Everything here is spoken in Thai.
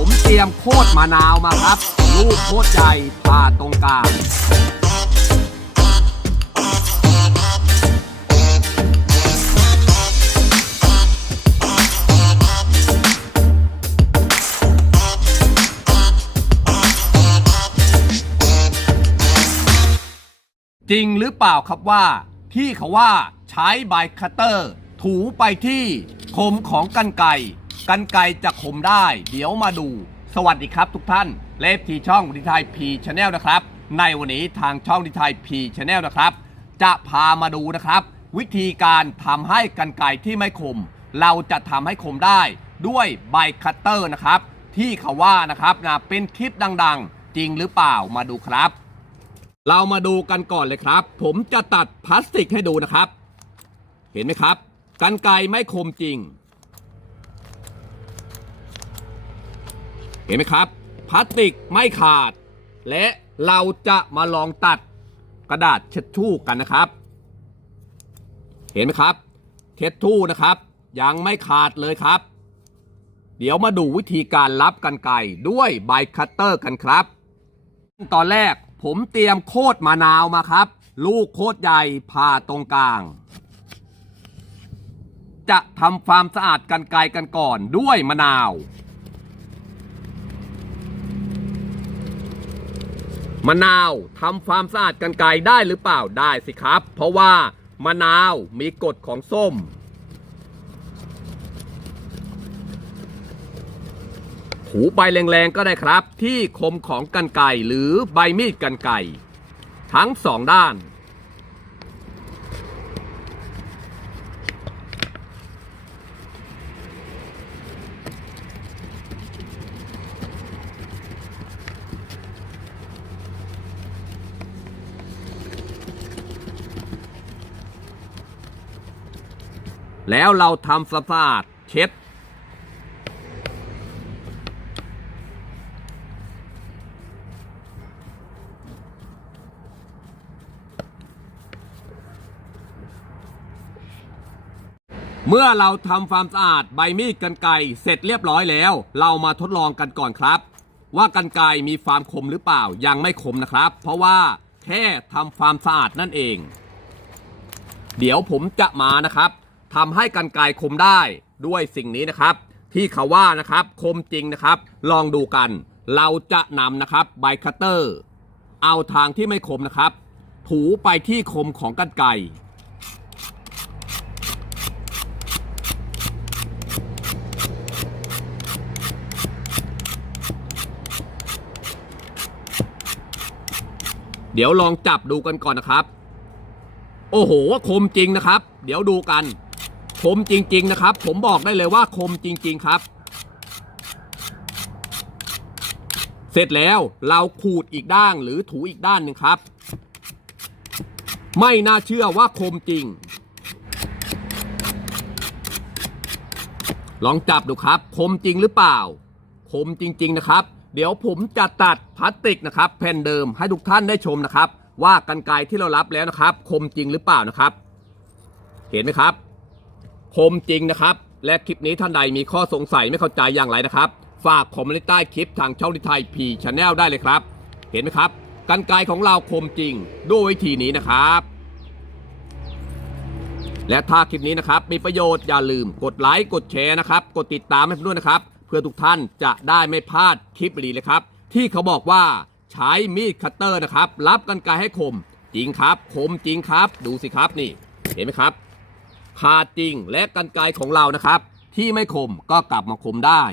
ผมเตรียมโคตรมะนาวมาครับ ลูกโคตรใหญ่ผ่าตรงกลางจริงหรือเปล่าครับว่า ที่เขาว่าใช้ใบคัตเตอร์ ถูไปที่คมของกันไก่ กันไก่จะคมได้ เดี๋ยวมาดู สวัสดีครับทุกท่านเลฟทีช่องดิไทยพีชแนลนะครับ ในวันนี้ทางช่องดิไทยพีชแนลนะครับ จะพามาดูนะครับ วิธีการทำให้กันไก่ที่ไม่คม เราจะทำให้คมได้ด้วยใบคัตเตอร์นะครับ ที่เขาว่านะครับนะเป็นคลิปดังๆ จริงหรือเปล่ามาดูครับ เรามาดูกันก่อนเลยครับ ผมจะตัดพลาสติกให้ดูนะครับ เห็นไหมครับกันไกรไม่คมจริง เห็นไหมครับพลาสติกไม่ขาด และเราจะมาลองตัดกระดาษเช็ดชู่กันนะครับ เห็นไหมครับ เช็ดทู่นะครับ ยังไม่ขาดเลยครับ เดี๋ยวมาดูวิธีการรับกันไกรด้วยใบคัตเตอร์กันครับตอนแรกผมเตรียมโคตรมะนาวมาครับ ลูกโคตรใหญ่ผ่าตรงกลาง จะทำความสะอาดกันไกรกันก่อนด้วยมะนาว มะนาวทำความสะอาดกันไกลได้หรือเปล่าได้สิครับ เพราะว่ามะนาวมีกฎของส้ม หูใบแรงๆก็ได้ครับ ที่คมของกันไก่หรือใบมีดกันไก่ทั้งสองด้าน แล้วเราทำสะอาดเช็ด เมื่อเราทำความสะอาดใบมีดกันไกรเสร็จเรียบร้อยแล้ว เรามาทดลองกันก่อนครับ ว่ากันไกรมีความคมหรือเปล่ายังไม่คมนะครับ เพราะว่าแค่ทำความสะอาดนั่นเอง เดี๋ยวผมจะมานะครับ ทำให้กันไกรคมได้ด้วยสิ่งนี้นะครับ ที่เขาว่านะครับคมจริงนะครับ ลองดูกัน เราจะนำนะครับใบคัตเตอร์ เอาทางที่ไม่คมนะครับ ถูไปที่คมของกันไกเดี๋ยวลองจับดูกันก่อนนะครับ โอ้โห คมจริงนะครับ เดี๋ยวดูกัน คมจริง ๆ นะครับ ผมบอกได้เลยว่าคมจริง ๆ ครับ เสร็จแล้วเราขูดอีกด้านหรือถูอีกด้านหนึ่งครับ ไม่น่าเชื่อว่าคมจริง ลองจับดูครับ คมจริงหรือเปล่า คมจริง ๆ นะครับ เดี๋ยวผมจะตัดพลาสติกนะครับ แผ่นเดิมให้ทุกท่านได้ชมนะครับ ว่ากันไกรที่เรารับแล้วนะครับ คมจริงหรือเปล่านะครับ เห็นไหมครับ คมจริงนะครับ และคลิปนี้ท่านใดมีข้อสงสัยไม่เข้าใจอย่างไรนะครับ ฝากคอมเมนต์ใต้คลิปทางช่องดิไทยพีชแนลได้เลยครับ เห็นไหมครับกันไกของเราคมจริงด้วยวิธีนี้นะครับ และถ้าคลิปนี้นะครับ มีประโยชน์อย่าลืมกดไลค์กดแชร์นะครับ กดติดตามให้ผมด้วยนะครับ เพื่อทุกท่านจะได้ไม่พลาดคลิปดีเลยครับ ที่เขาบอกว่าใช้มีดคัตเตอร์นะครับ รับกันไกให้คมจริงครับ คมจริงครับ ดูสิครับนี่ เห็นไหมครับ ขาดจริงและกันไกรของเรานะครับ ที่ไม่คมก็กลับมาคมได้